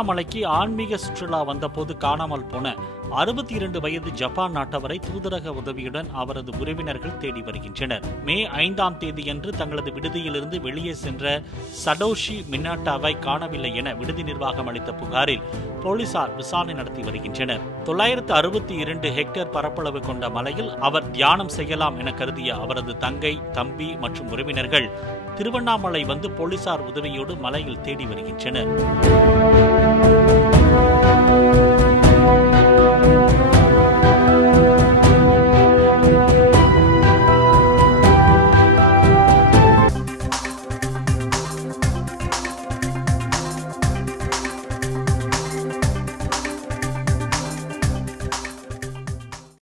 திருவண்ணாமலைக்கு ஆன்மீக சுற்றுலா வந்தபோது காணாமல் போன 62 வயது ஜப்பான் நாட்டவரை தூதரக உதவியுடன் அவரது உறவினர்கள் தேடி வருகின்றனர். மே 5ஆம் தேதியன்று தங்களது விடுதியிலிருந்து வெளியே சென்ற சடோஷி மினாட்டாவை காணவில்லை என விடுதி நிர்வாகம் அளித்த புகாரில் போலீசார் விசாரணை நடத்தி வருகின்றனர். 962 ஹெக்டேர் பரப்பளவு கொண்ட மலையில் அவர் தியானம் செய்யலாம் என கருதிய அவரது தங்கை, தம்பி மற்றும் உறவினர்கள் திருவண்ணாமலை வந்து போலீசார் உதவியோடு மலையில் தேடி வருகின்றனர்.